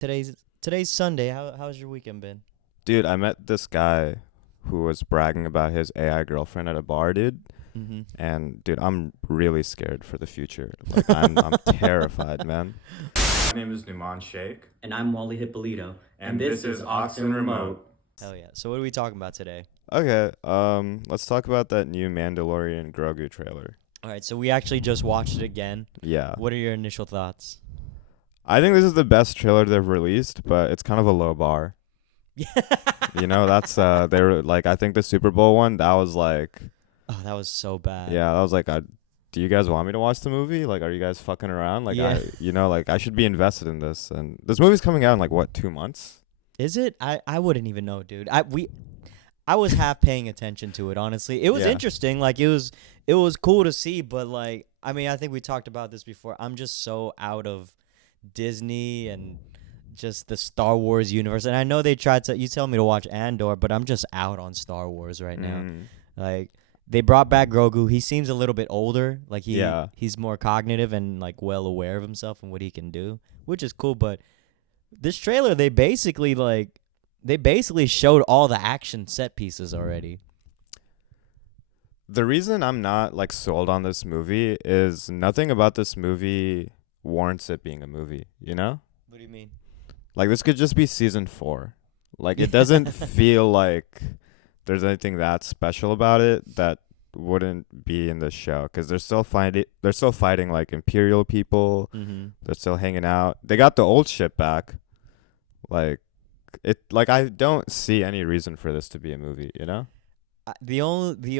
Today's Sunday. How's your weekend been? Dude, I met this guy who was bragging about his AI girlfriend at a bar, dude. Mm-hmm. And dude, I'm really scared for the future. Like I'm terrified, man. My name is Numan Sheikh, And I'm Wally Hippolito. and this is Oxen Remote. Hell yeah. So what are we talking about today? Okay, let's talk about that new Mandalorian and Grogu trailer. All right. So we actually just watched it again. Yeah. What are your initial thoughts? I think this is the best trailer they've released, but it's kind of a low bar. Yeah. That's they were like, I think the Super Bowl one, that was like, Oh, that was so bad. yeah, that was like, do you guys want me to watch the movie? Like, are you guys fucking around? Like, Yeah. I should be invested in this. And this movie's coming out in like what, 2 months? Is it? I wouldn't even know, dude. I was half paying attention to it, honestly. It was Yeah. interesting. Like it was cool to see, but like I mean, I think we talked about this before. I'm just so out of Disney and just the Star Wars universe. And I know they tried to you tell me to watch Andor, but I'm just out on Star Wars right now. Mm. Like they brought back Grogu. He seems a little bit older. Like Yeah. he's more cognitive and like well aware of himself and what he can do, which is cool, but this trailer they basically showed all the action set pieces already. The reason I'm not like sold on this movie is nothing about this movie warrants it being a movie, you know? What do you mean? Like this could just be season 4. Like it doesn't feel like there's anything that special about it that wouldn't be in the show cuz they're still fighting like imperial people. Mm-hmm. They're still hanging out. They got the old ship back. Like I don't see any reason for this to be a movie, you know? The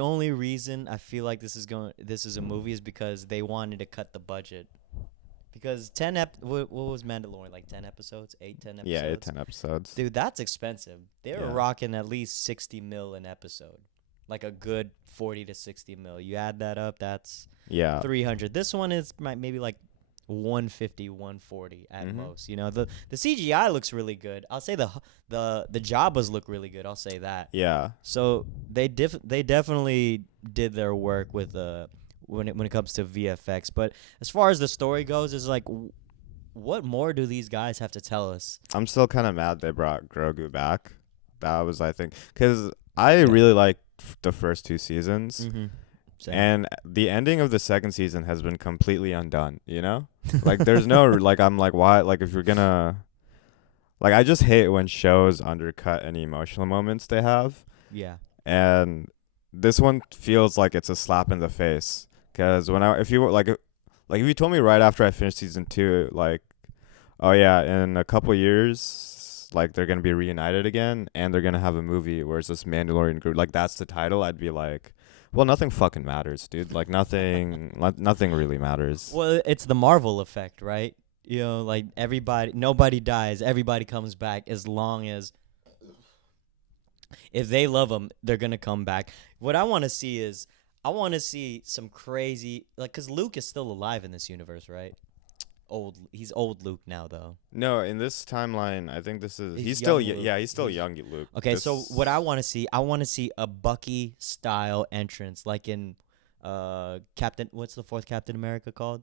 only reason I feel like this is a movie is because they wanted to cut the budget. Because what was Mandalorian, like 10 episodes, 10 episodes. Yeah, 10 episodes. Dude, that's expensive. They were Yeah. rocking at least 60 mil an episode, like a good 40 to 60 mil. You add that up, that's Yeah. 300. This one is maybe like 150, 140 at Mhm. most. You know, the CGI looks really good. I'll say the Jabbas look really good. I'll say that. Yeah. So they definitely did their work with when it comes to VFX. But as far as the story goes, it's like what more do these guys have to tell us? I'm still kind of mad they brought Grogu back. That was, I think, because I really liked the first 2 seasons. Mm-hmm. And the ending of the second season has been completely undone, you know? Like, there's no, like, I'm like, why? Like, if you're gonna, like, I just hate when shows undercut any emotional moments they have. Yeah. And this one feels like it's a slap in the face. Because if you were, like, if you told me right after I finished season 2, like, oh, yeah, in a couple years, like, they're going to be reunited again, and they're going to have a movie where it's this Mandalorian group, like, that's the title, I'd be like, well, nothing fucking matters, dude. Like, nothing really matters. Well, it's the Marvel effect, right? You know, like nobody dies, everybody comes back as long as if they love them, they're gonna come back. What I want to see is I want to see some crazy because Luke is still alive in this universe, right? He's old Luke now though. No, in this timeline, I think this is He's he's still young Luke. yeah, he's still young Luke. Okay, so what I want to see a Bucky style entrance, like in what's the fourth Captain America called?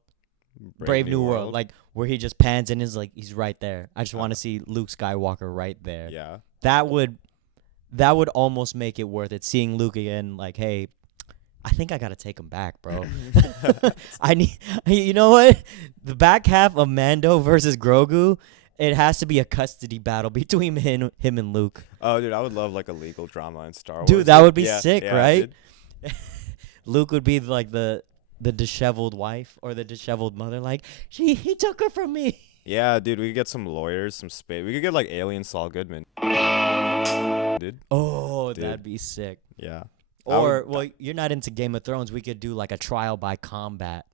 Brave New World, like where he just pans in, is like he's right there. I just want to see Luke Skywalker right there. Yeah. That would almost make it worth it. Seeing Luke again, like, hey, I think I gotta take him back, bro. I need, you know what? The back half of Mando versus Grogu, it has to be a custody battle between him and Luke. Oh, dude, I would love like a legal drama in Star Wars. Dude, that would be Yeah, sick, yeah, right? dude. Luke would be like the disheveled wife or the disheveled mother, like he took her from me. Yeah, dude, we could get some lawyers, some space. We could get like alien Saul Goodman. Dude. Oh, Dude. that'd be sick. Yeah. Or well, you're not into Game of Thrones. We could do like a trial by combat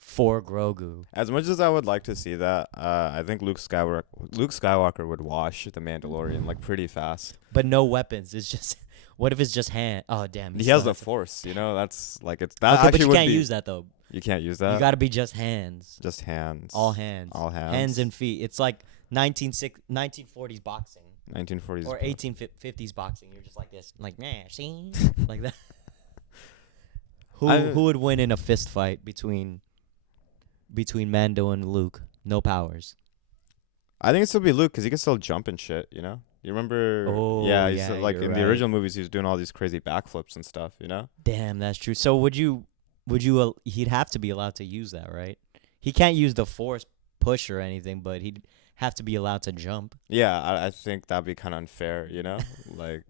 for Grogu. As much as I would like to see that, I think Luke Skywalker would wash the Mandalorian like pretty fast. But no weapons. It's just what if it's just hand? Oh damn. He has the Force, you know. That's like it's that. Okay, actually but you would can't be, use that though. You can't use that. You got to be just hands. Just hands. All hands. All hands. Hands and feet. It's like 1940s boxing 1940s or 1850s boxing. You're just like this, like nah, see, like that. Who would win in a fist fight between Mando and Luke? No powers. I think it'd still be Luke because he can still jump and shit. You know. You remember? Oh, Yeah, he's yeah, like you're in the right. original movies, he was doing all these crazy backflips and stuff. You know. Damn, that's true. So he'd have to be allowed to use that, right? He can't use the force push or anything, but he'd have to be allowed to jump. Yeah, I think that'd be kind of unfair. You know, like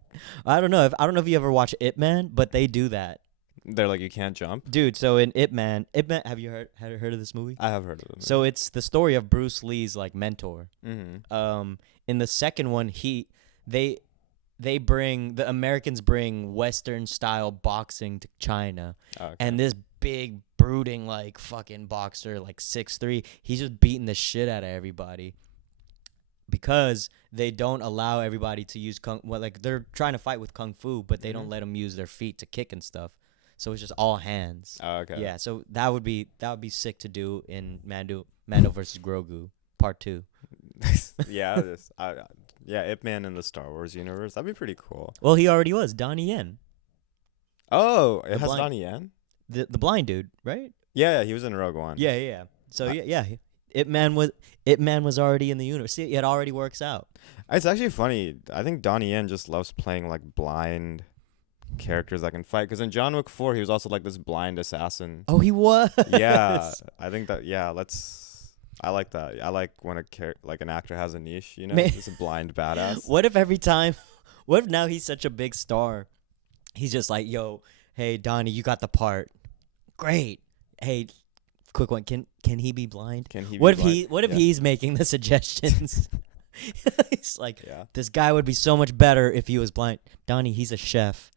I don't know if you ever watch Ip Man, but they do that. they're like you can't jump. Dude, so in Ip Man, have you heard of this movie? I have heard of them. So it's the story of Bruce Lee's like mentor. Mm-hmm. In the second one, they the Americans bring Western style boxing to China, Okay. and this big brooding like fucking boxer, like 6'3", he's just beating the shit out of everybody because they don't allow everybody to use like they're trying to fight with kung fu, but they don't let them use their feet to kick and stuff. So it's just all hands. Oh, okay. Yeah, so that would be sick to do in Mando versus Grogu Part 2. Yeah, yeah, Ip Man in the Star Wars universe. That'd be pretty cool. Well, he already was Donnie Yen, Oh, it The has blind- Donnie Yen? the blind dude, right? Yeah, he was in Rogue One. Yeah. So I- yeah. Ip Man was already in the universe. See, it already works out. It's actually funny. I think Donnie Yen just loves playing like blind characters that can fight. Because in John Wick 4, he was also like this blind assassin. Oh, he was. Yeah, I think that. Yeah, I like that. I like when an actor has a niche. You know, Man. he's a blind badass. What if now he's such a big star, he's just like, yo, hey Donnie, you got the part. Great. Hey, quick one. Can he be blind? Can he? What if be blind? What if Yeah. he's making the suggestions? He's like, Yeah. this guy would be so much better if he was blind. Donnie, he's a chef.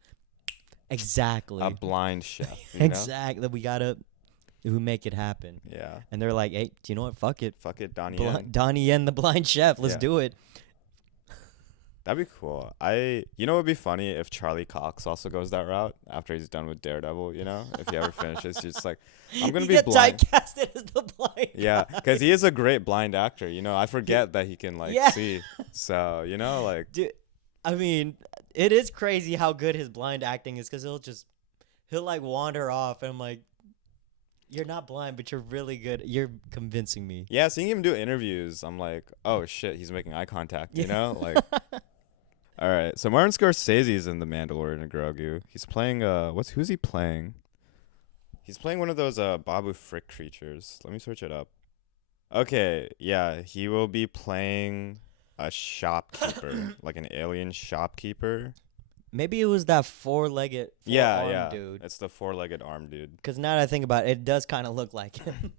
Exactly. A blind chef. You know? Exactly. We make it happen. Yeah. And they're like, hey, do you know what? Fuck it. Fuck it, Donnie Yen. Donnie Yen, the blind chef. Let's Yeah. do it. That'd be cool. You know, it'd be funny if Charlie Cox also goes that route after he's done with Daredevil. You know, if he ever finishes, he's just like, I'm gonna You be get blind. typecasted as the blind Yeah, guy. because he is a great blind actor. You know, I forget that he can like Yeah. see. So you know, like Dude, I mean, it is crazy how good his blind acting is because he'll like wander off and I'm like, you're not blind, but you're really good. You're convincing me. yeah, seeing him do interviews, I'm like, oh shit, he's making eye contact. You know, like. All right, so Martin Scorsese is in the Mandalorian and Grogu. He's playing who's he playing? He's playing one of those Babu Frick creatures. Let me search it up. Okay, yeah, he will be playing a shopkeeper, like an alien shopkeeper. Maybe it was that four-legged Yeah, dude. it's the four-legged arm dude. Because now that I think about it, it does kind of look like him.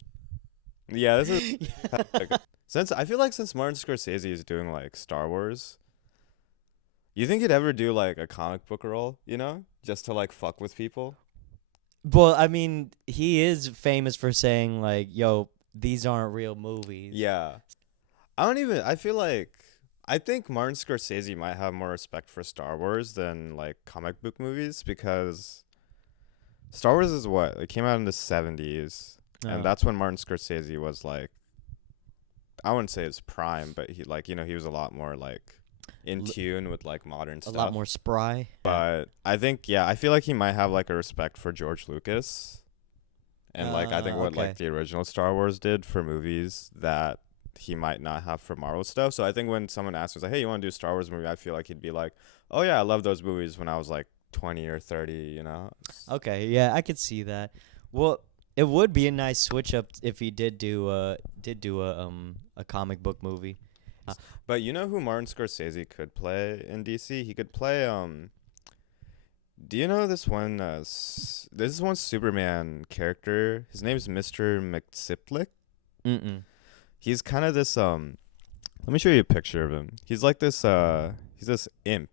Yeah, this is since Martin Scorsese is doing like Star Wars. You think he'd ever do like a comic book role, you know, just to like fuck with people? Well, I mean, he is famous for saying like, "Yo, these aren't real movies." Yeah. I think Martin Scorsese might have more respect for Star Wars than like comic book movies because Star Wars is what? It came out in the 70s and that's when Martin Scorsese was like, I wouldn't say his prime, but he like, you know, he was a lot more like in tune with like modern stuff. A lot more spry. But I think, yeah, I feel like he might have like a respect for George Lucas. And like I think what like the original Star Wars did for movies that he might not have for Marvel stuff. So I think when someone asks me like, hey, you want to do a Star Wars movie? I feel like he'd be like, oh yeah, I love those movies when I was like 20 or 30, you know? Okay, yeah, I could see that. Well, it would be a nice switch up if he did do a comic book movie. But you know who Martin Scorsese could play in DC? He could play do you know this one Superman character? His name's Mr. McSiplik. He's kind of this let me show you a picture of him. He's like this he's this imp.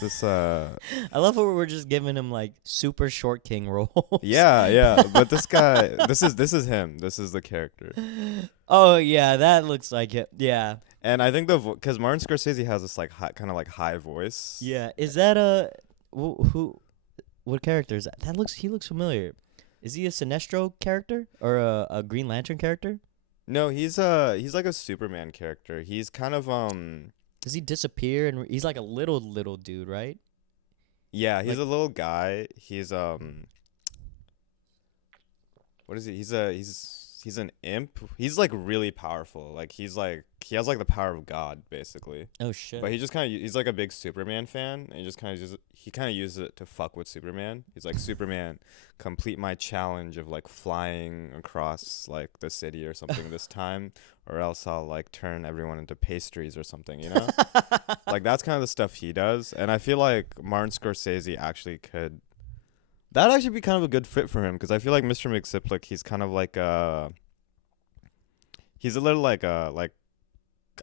This I love how we're just giving him like super short king roles. yeah, but this guy this is him. This is the character. Oh yeah, that looks like it. Yeah. And I think cuz Martin Scorsese has this like kind of like high voice. Yeah, is that what character is that? He looks familiar. Is he a Sinestro character or a Green Lantern character? No, he's like a Superman character. He's kind of Does he disappear and he's like a little dude, right? Yeah, he's a little guy. He's what is he? He's an imp. He's like really powerful. Like he's like he has like the power of God basically. Oh shit. But he just kind of he's like a big Superman fan, and he kind of uses it to fuck with Superman. He's like, Superman, complete my challenge of like flying across like the city or something this time, or else I'll like turn everyone into pastries or something, you know? Like that's kind of the stuff he does, and I feel like Martin Scorsese actually could. That'd actually be kind of a good fit for him, because I feel like Mr. McSiplick, he's kind of like he's a little like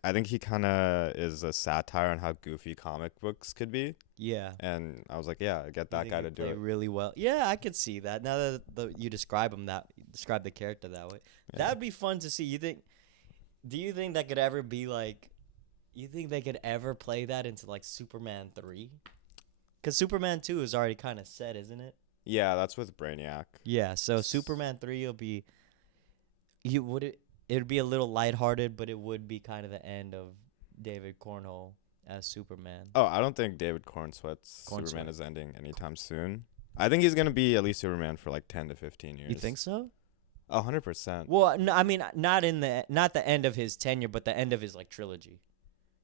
I think he kind of is a satire on how goofy comic books could be. Yeah. And I was like, yeah, get that guy to do it. Really well. Yeah, I could see that. Now that you describe describe the character that way, that'd be fun to see. Do you think that could ever be like? You think they could ever play that into like Superman 3? Because Superman 2 is already kind of set, isn't it? Yeah, that's with Brainiac. Yeah. So Superman 3 will be. It would be a little lighthearted, but it would be kind of the end of David Cornwell as Superman. Oh, I don't think David Cornsweat's Superman is ending anytime soon. I think he's going to be at least Superman for like 10 to 15 years. You think so? 100%. Well, no, I mean, not the end of his tenure, but the end of his like trilogy.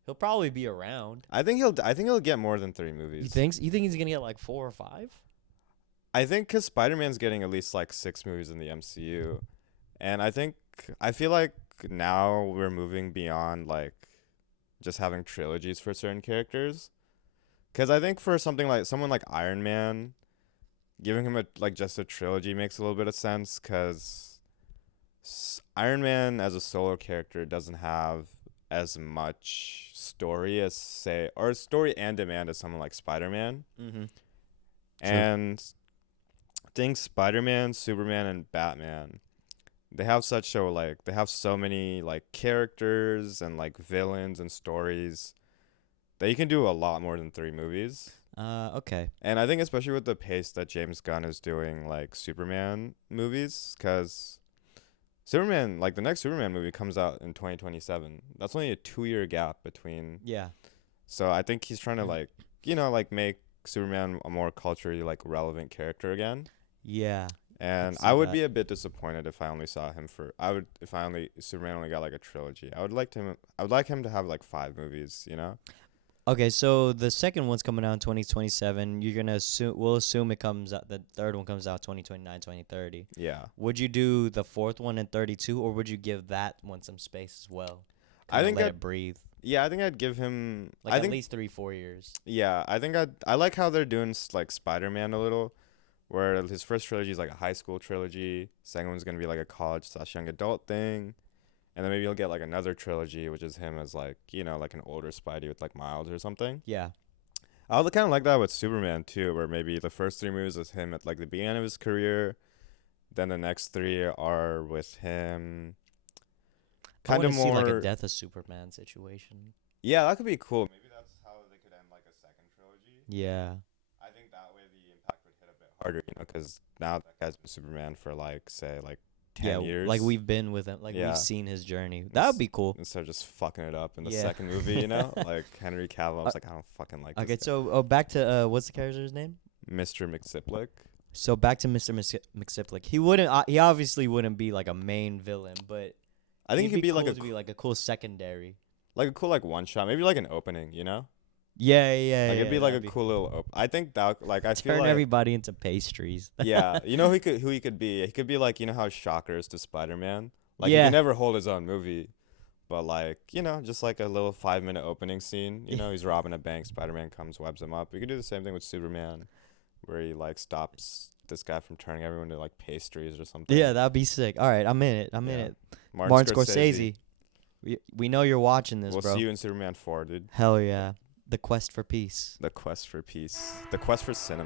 He'll probably be around. I think he'll get more than 3 movies. You think he's going to get like 4 or 5? I think cuz Spider-Man's getting at least like 6 movies in the MCU. And I feel like now we're moving beyond like just having trilogies for certain characters, because I think for someone like Iron Man, giving him just a trilogy makes a little bit of sense, because Iron Man as a solo character doesn't have as much story as story and demand as someone like Spider-Man. Mm-hmm. And I think Spider-Man, Superman, and Batman, they have so many like characters and like villains and stories that you can do a lot more than 3 movies. Okay. And I think especially with the pace that James Gunn is doing like Superman movies, because Superman, like the next Superman movie comes out in 2027. That's only a 2-year gap between. Yeah. So I think he's trying to make Superman a more culturally like relevant character again. Yeah. And I would be a bit disappointed if I only saw him Superman only got like a trilogy. I would like him to have like 5 movies, you know? Okay, so the second one's coming out in 2027. We'll assume it comes out, the third one comes out 2029, 2030. Yeah. Would you do the fourth one in 32, or would you give that one some space as well? I think let it breathe. Yeah, I think I'd give him at least 3-4 years. Yeah, I like how they're doing like Spider-Man a little, where his first trilogy is like a high school trilogy. Second one's gonna be like a college/young adult thing, and then maybe he'll get like another trilogy, which is him as like like an older Spidey with like Miles or something. Yeah, I would kind of like that with Superman too, where maybe the first 3 movies is him at like the beginning of his career, then the next 3 are with him. Kind of more see like a Death of Superman situation. Yeah, that could be cool. Maybe that's how they could end like a second trilogy. Yeah. I think that way the impact would hit a bit harder, because now that guy's been Superman for like 10 years. Like we've been with him, we've seen his journey. That would be cool. Instead of just fucking it up in the second movie, like Henry Cavill, I was like, I don't fucking like this. Okay, so back to what's the character's name? Mr. McSiplick. So back to Mr. McSiplick. He obviously wouldn't be like a main villain, but I think he could be cool like a cool secondary. Like a cool like one shot, maybe like an opening, you know? Yeah. Like it'd be like a cool little. I think that I feel like everybody into pastries. Yeah, you know who he could be? He could be like how Shocker is to Spider-Man. Like he can never hold his own movie, but like just like a little 5-minute opening scene. He's robbing a bank. Spider-Man comes, webs him up. We could do the same thing with Superman, where he like stops this guy from turning everyone into like pastries or something. Yeah, that'd be sick. All right, I'm in it. I'm in it. Martin Scorsese. We know you're watching this, bro. We'll see you in Superman 4, dude. Hell yeah. The quest for peace. The quest for peace. The quest for cinema.